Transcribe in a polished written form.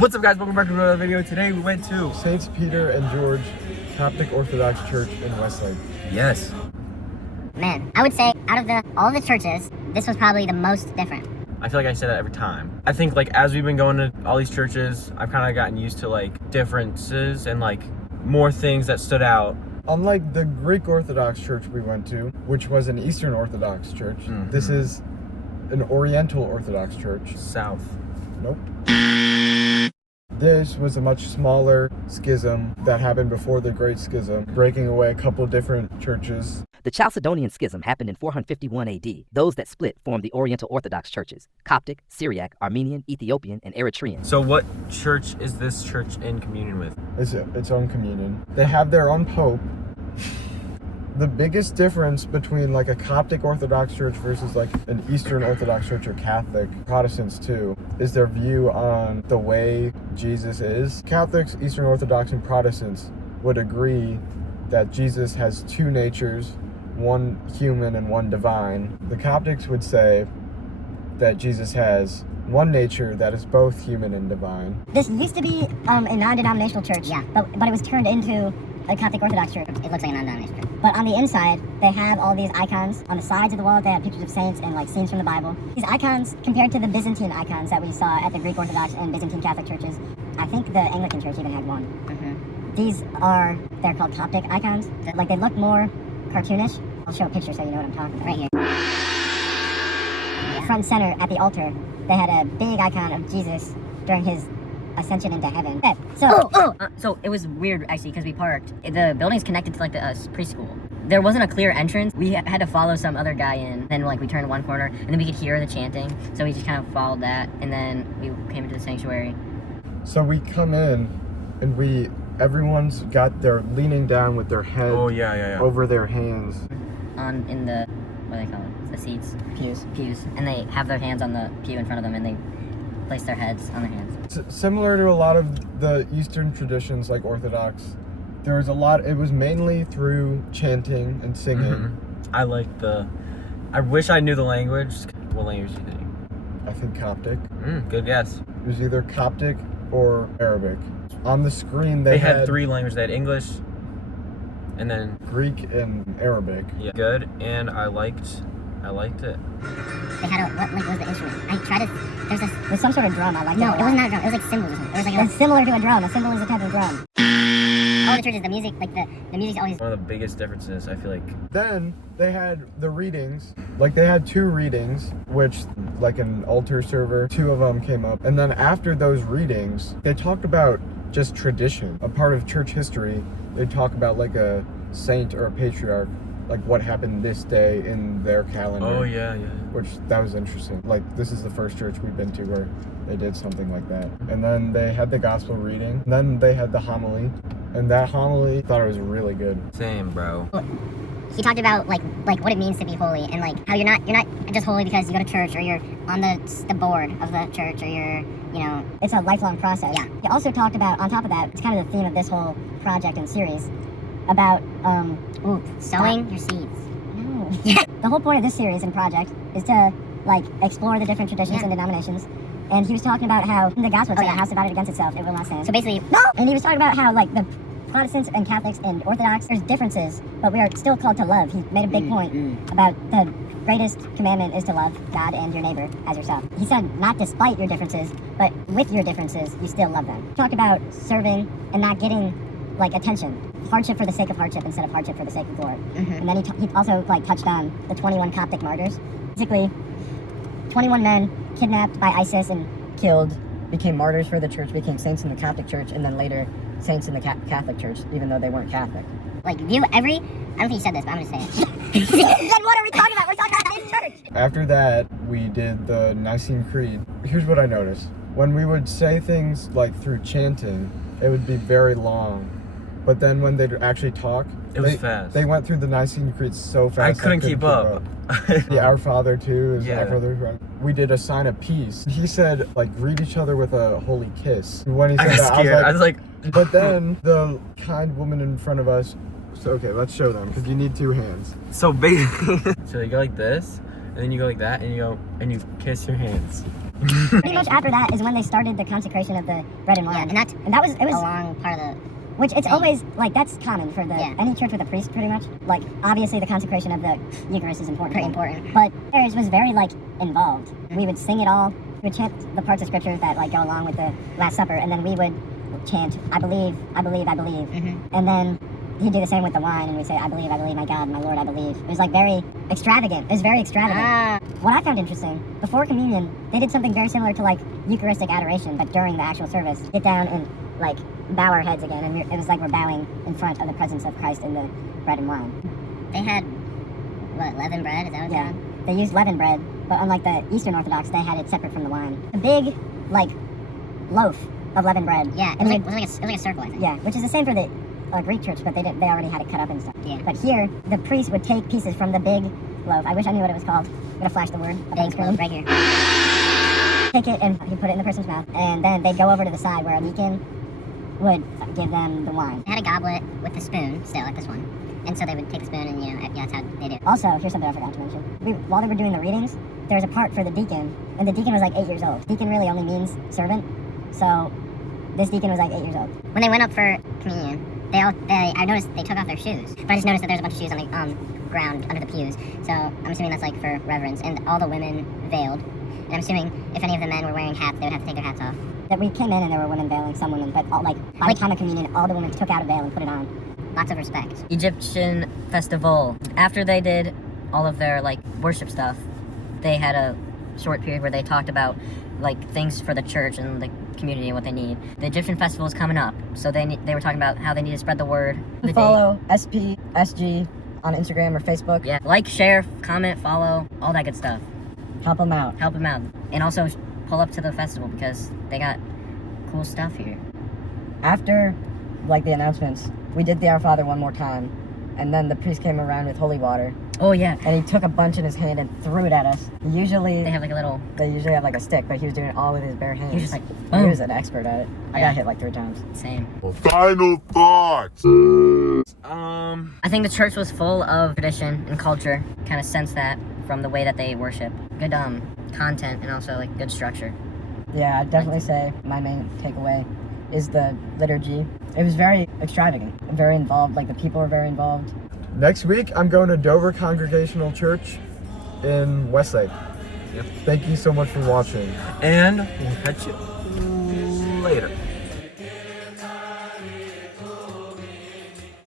What's up, guys? Welcome back to another video. Today we went to Saints Peter and George Coptic Orthodox Church in Westlake. Yes. Man, I would say out of all the churches, this was probably the most different. I feel like I say that every time. I think like as we've been going to all these churches, I've kind of gotten used to like differences and like more things that stood out. Unlike the Greek Orthodox Church we went to, which was an Eastern Orthodox Church, this is an Oriental Orthodox Church. South. Nope. This was a much smaller schism that happened before the Great Schism, breaking away a couple different churches. The Chalcedonian Schism happened in 451 AD. Those that split formed the Oriental Orthodox churches: Coptic, Syriac, Armenian, Ethiopian, and Eritrean. So what church is this church in communion with? It's its own communion. They have their own pope. The biggest difference between like a Coptic Orthodox Church versus like an Eastern Orthodox Church or Catholic, Protestants too, is their view on the way Jesus is. Catholics, Eastern Orthodox, and Protestants would agree that Jesus has two natures, one human and one divine. The Coptics would say that Jesus has one nature that is both human and divine. This used to be a non-denominational church, yeah, but it was turned into a Coptic Orthodox church. It looks like a non-denominational church. But on the inside, they have all these icons. On the sides of the wall, they have pictures of saints and like scenes from the Bible. These icons, compared to the Byzantine icons that we saw at the Greek Orthodox and Byzantine Catholic churches, I think the Anglican Church even had one. They're called Coptic icons. Like they look more cartoonish. I'll show a picture so you know what I'm talking about. Right here. Yeah. Front center at the altar, they had a big icon of Jesus during his ascension into heaven. Okay, so it was weird actually because we parked. The building's connected to like the preschool. There wasn't a clear entrance. We had to follow some other guy in. Then like we turned one corner and then we could hear the chanting. So we just kind of followed that and then we came into the sanctuary. So we come in and everyone's got their leaning down with their head over their hands. In the, what do they call it? The seats? Pews. And they have their hands on the pew in front of them and they place their heads on their hands. Similar to a lot of the Eastern traditions like Orthodox, there was it was mainly through chanting and singing. I wish I knew the language. What language do you think? I think Coptic. Good guess. It was either Coptic or Arabic. On the screen they had three languages. They had English and then Greek and Arabic. Yeah, good, and I liked it. They had what was the instrument? I tried to. There's some sort of drum. I liked it. No, it wasn't that drum. It was like cymbals. It was like it's similar to a drum. A cymbal is a type of drum. All the churches, the music, like the music's always one of the biggest differences. I feel like. Then they had the readings. Like they had two readings, which like an altar server, two of them came up, and then after those readings, they talked about just tradition, a part of church history. They talk about like a saint or a patriarch, like what happened this day in their calendar. Oh yeah. Which that was interesting. Like this is the first church we've been to where they did something like that. And then they had the gospel reading. And then they had the homily. And that homily, I thought it was really good. Same, bro. He talked about like what it means to be holy and like how you're not just holy because you go to church or you're on the board of the church or you're, it's a lifelong process. Yeah. He also talked about, on top of that, it's kind of the theme of this whole project and series, about sowing your seeds. No. The whole point of this series and project is to like explore the different traditions and denominations. And he was talking about how in the gospel, a house divided against itself, it will not stand. So basically, and he was talking about how like the Protestants and Catholics and Orthodox, there's differences, but we are still called to love. He made a big point about the greatest commandment is to love God and your neighbor as yourself. He said not despite your differences, but with your differences, you still love them. He talked about serving and not getting like attention. Hardship for the sake of hardship instead of hardship for the sake of glory. And then he also like touched on the 21 Coptic martyrs. Basically, 21 men kidnapped by ISIS and Killed, became martyrs for the church, became saints in the Coptic Church, and then later saints in the Catholic Church, even though they weren't Catholic. Like I don't think you said this, but I'm gonna say it. Then what are we talking about? We're talking about this church. After that, we did the Nicene Creed. Here's what I noticed. When we would say things like through chanting, it would be very long. But then when they'd actually talk, it was fast. They went through the Nicene Creed so fast. I couldn't keep up. The Our Father too is Our Father. We did a sign of peace. He said like greet each other with a holy kiss. When he said that, I was like but then the kind woman in front of us. So okay, let's show them because you need two hands. So basically, so you go like this, and then you go like that, and you kiss your hands. Pretty much after that is when they started the consecration of the bread and wine. Yeah, and that was a long part of the. which it's thing. always like that's common for the Yeah. any church with a priest, pretty much. Like obviously the consecration of the Eucharist is important. Pretty important. But theirs was very like involved. We would sing it all. We would chant the parts of scripture that like go along with the Last Supper, and then we would chant, I believe, I believe, I believe. And then he'd do the same with the wine, and we'd say, I believe, my God, my Lord, I believe. It was like very extravagant. It was very extravagant. What I found interesting, before communion, they did something very similar to like Eucharistic adoration, but during the actual service. Get down and like bow our heads again, and it was like we're bowing in front of the presence of Christ in the bread and wine. They had, what, leavened bread? Is that what Yeah, they used leavened bread, but unlike the Eastern Orthodox, they had it separate from the wine. A big, like, loaf of leavened bread. Yeah, it was like a circle, I think. Yeah, which is the same for the Greek church, but they already had it cut up and stuff. Yeah. But here, the priest would take pieces from the big loaf. I wish I knew what it was called. I'm gonna flash the word. Big loaf right here. Take it and he put it in the person's mouth, and then they'd go over to the side where a deacon would give them the wine. They had a goblet with a spoon, still like this one. And so they would take a spoon and, that's how they do it. Also, here's something I forgot to mention. While they were doing the readings, there was a part for the deacon, and the deacon was like 8 years old. Deacon really only means servant, so this deacon was like 8 years old. When they went up for communion, I noticed they took off their shoes. But I just noticed that there's a bunch of shoes on the ground under the pews. So I'm assuming that's like for reverence. And all the women veiled. And I'm assuming if any of the men were wearing hats, they would have to take their hats off. That we came in and there were women veiling, some women, but by the time of communion, all the women took out a veil and put it on. Lots of respect. Egyptian festival. After they did all of their like worship stuff, they had a short period where they talked about like things for the church and the community and what they need. The Egyptian festival is coming up, so they were talking about how they need to spread the word. Follow SG on Instagram or Facebook. Yeah, like, share, comment, follow, all that good stuff. Help them out. Help them out, and also pull up to the festival because they got cool stuff here. After like the announcements, we did the Our Father one more time, and then the priest came around with holy water, Oh yeah, and he took a bunch in his hand and threw it at us. they Usually have like a little. they usually have like a stick, but he was doing it all with his bare hands. He was just like, He boom. was an expert at it. I Yeah. got hit like 3 times. Same. Final thoughts. I think the church was full of tradition and culture. Kind of sense that from the way that they worship. Good content and also like good structure. Yeah, I'd definitely say my main takeaway is the liturgy. It was very extravagant, very involved. Like the people were very involved. Next week, I'm going to Dover Congregational Church in Westlake. Yep. Thank you so much for watching. And we'll catch you later.